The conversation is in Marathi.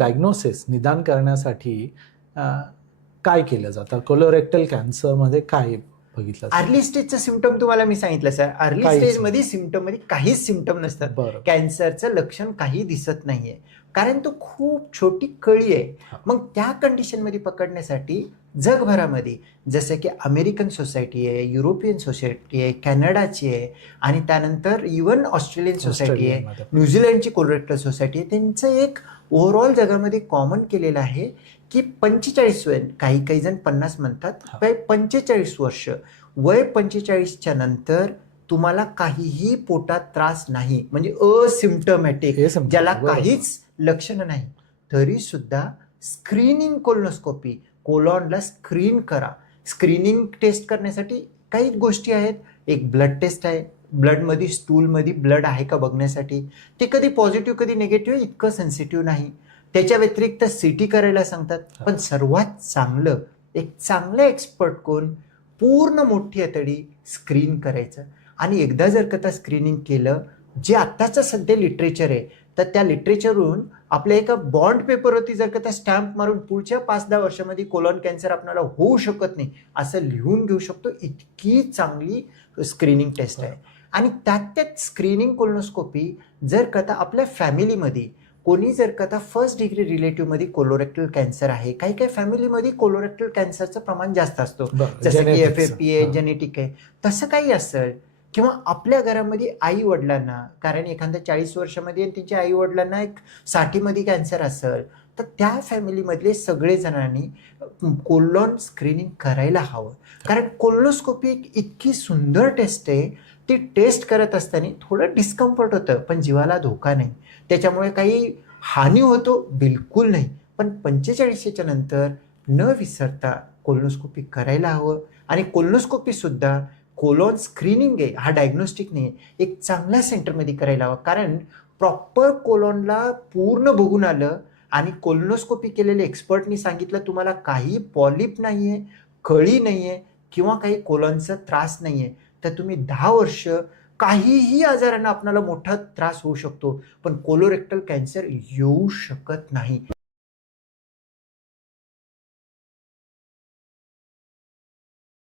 डायग्नोसिस निदान करण्यासाठी काय केलं जातं? कोलोरेक्टल कॅन्सरमध्ये काय बघितलं जातं? अर्ली स्टेजचं सिम्पटम तुम्हाला मी सांगितलं सर. अर्ली स्टेजमध्ये सिम्पटममध्ये काहीच सिम्पटम नसतात. कॅन्सरचं लक्षण काही दिसत नाहीये, कारण तो खूप छोटी कळी आहे. मग त्या कंडिशनमध्ये पकडण्यासाठी जगभरामध्ये जसं की अमेरिकन सोसायटी आहे, युरोपियन सोसायटी आहे, कॅनडाची आहे आणि त्यानंतर इवन ऑस्ट्रेलियन सोसायटी आहे, न्यूझीलंडची कोलोरेक्टल सोसायटी आहे. त्यांचं एक ओव्हरऑल जगामध्ये कॉमन केलेलं आहे की 45 काही जण 50 म्हणतात, 45 वर्ष वय 45च्या नंतर तुम्हाला काहीही पोटात त्रास नाही, म्हणजे असिम्प्टमॅटिक, ज्याला काहीच लक्षण नाही, तरी सुद्धा स्क्रीनिंग कोलोनोस्कोपी, कोलॉनला स्क्रीन करा. स्क्रीनिंग टेस्ट करण्यासाठी काही गोष्टी आहेत. एक ब्लड टेस्ट आहे, ब्लडमध्ये स्टूलमध्ये ब्लड आहे का बघण्यासाठी. ते कधी पॉझिटिव्ह कधी निगेटिव्ह, इतकं सेन्सिटिव्ह नाही. त्याच्या व्यतिरिक्त CT करायला सांगतात. पण सर्वात चांगलं, एक चांगलं एक्सपर्ट कोण, पूर्ण मोठी आतडी स्क्रीन करायचं. आणि एकदा जर का स्क्रीनिंग केलं, जे आत्ताचं सध्या लिटरेचर आहे, तर त्या लिटरेचरवरून आपल्या एका बॉन्ड पेपरवरती जर का स्टॅम्प मारून पुढच्या 5-10 वर्षामध्ये कोलॉन कॅन्सर आपल्याला होऊ शकत नाही असं लिहून घेऊ शकतो. इतकी चांगली स्क्रीनिंग टेस्ट आहे. आणि त्यात स्क्रीनिंग कोलोनोस्कोपी जर का आपल्या फॅमिलीमध्ये कोणी जर का फर्स्ट डिग्री रिलेटिव्हमध्ये कोलोरेक्टल कॅन्सर आहे, काही काही फॅमिलीमध्ये कोलोरेक्टल कॅन्सरचं प्रमाण जास्त असतो, जसं की FFP आहे, जेनेटिक आहे, तसं काही असेल, किंवा आपल्या घरामध्ये आई वडिलांना, कारण एखाद्या 40 वर्षामध्ये आणि त्यांच्या आई वडिलांना एक 60मध्ये कॅन्सर असेल, तर त्या फॅमिलीमधले सगळेजणांनी कोलॉन स्क्रीनिंग करायला हवं. कारण कोलोनोस्कोपी एक इतकी सुंदर टेस्ट आहे. ती टेस्ट करत असताना थोडं डिस्कम्फर्ट होतं, पण जीवाला धोका नाही, त्याच्यामुळे काही हानी होतो बिलकुल नाही. पण 45च्या नंतर न विसरता कोलोनोस्कोपी करायला हवं. आणि कोलोनोस्कोपी सुद्धा कोलॉन स्क्रीनिंग आहे, हा डायग्नोस्टिक नाही, एक चांगल्या सेंटरमध्ये करायला हवं. कारण प्रॉपर कोलॉनला पूर्ण बघून आलं आणि कोलोनोस्कोपी केलेले एक्सपर्टनी सांगितलं तुम्हाला काही पॉलिप नाही आहे, कळी नाही आहे किंवा काही कोलॉनचा त्रास नाही आहे, तर तुम्ही 10 वर्ष काहीही आजारांना आपल्याला मोठा त्रास होऊ शकतो, पण कोलोरेक्टल कॅन्सर येऊ शकत नाही.